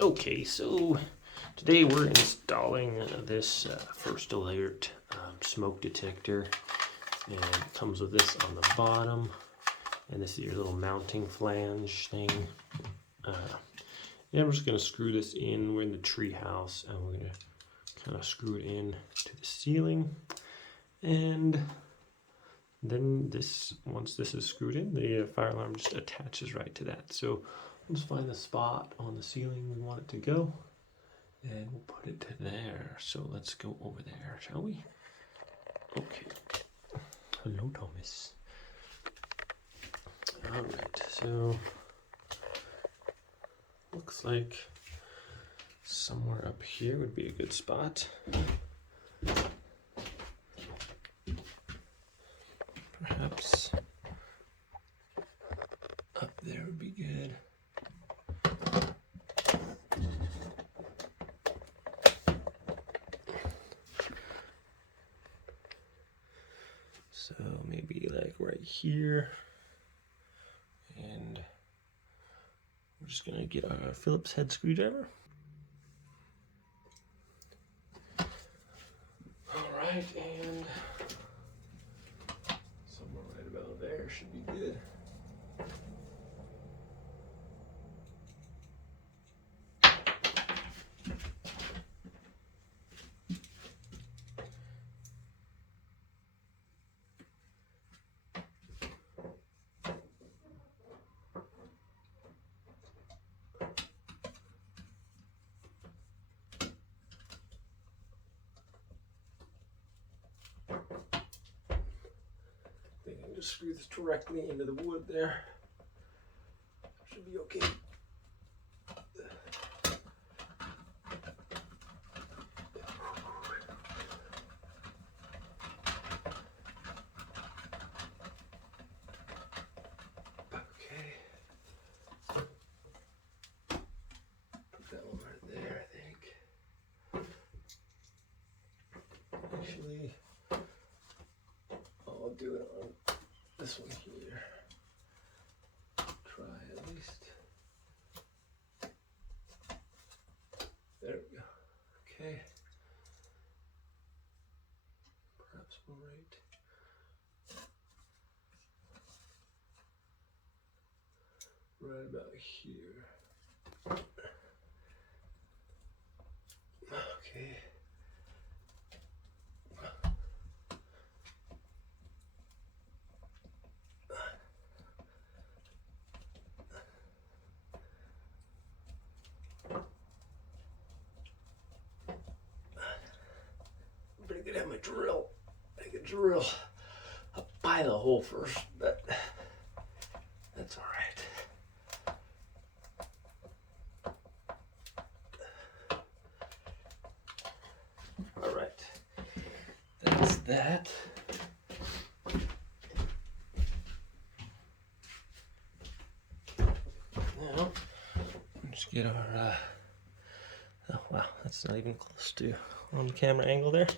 Okay, so today we're installing this first alert smoke detector, and it comes with this on the bottom, and this is your little mounting flange thing. And we're just going to screw this in. We're in the tree house, and we're going to kind of screw it in to the ceiling, and then once this is screwed in, the fire alarm just attaches right to that. So we'll just find the spot on the ceiling we want it to go, and we'll put it to there. So let's go over there, shall we? Okay. Hello, Thomas. All right, so looks like somewhere up here would be a good spot. Perhaps up there would be good. So maybe like right here. And we're just gonna get our Phillips head screwdriver. All right, and somewhere right about there should be good. I think I can just screw this directly into the wood there. Should be okay. Okay. Put that one right there, I think. Actually, I'll do it on this one here. Try at least. There we go. Okay. Perhaps one right about here. Okay. Pretty good at my drill. I could drill up by the hole first, but that's all right. All right, that's that. Now, let's get our, oh wow, that's not even close to on camera angle there.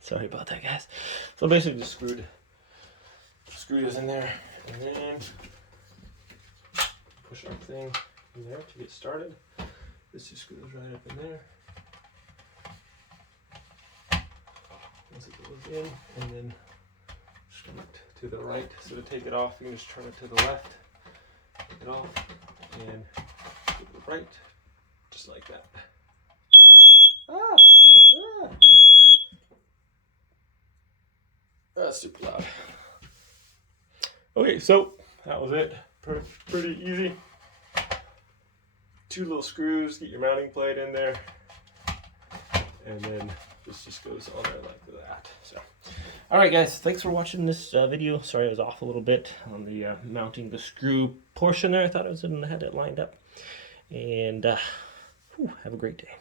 Sorry about that, guys. So basically just screw this in there, and then push our thing in there to get started. This just screws right up in there. Once it goes in, and then turn it to the right. So to take it off, you can just turn it to the left, take it off, and to the right, just like that. That's super loud. Okay, so that was it. Pretty easy. 2 little screws, get your mounting plate in there, and then this just goes on there like that. So, all right, guys, thanks for watching this video. Sorry I was off a little bit on the mounting the screw portion there. I thought I had it lined up. And have a great day.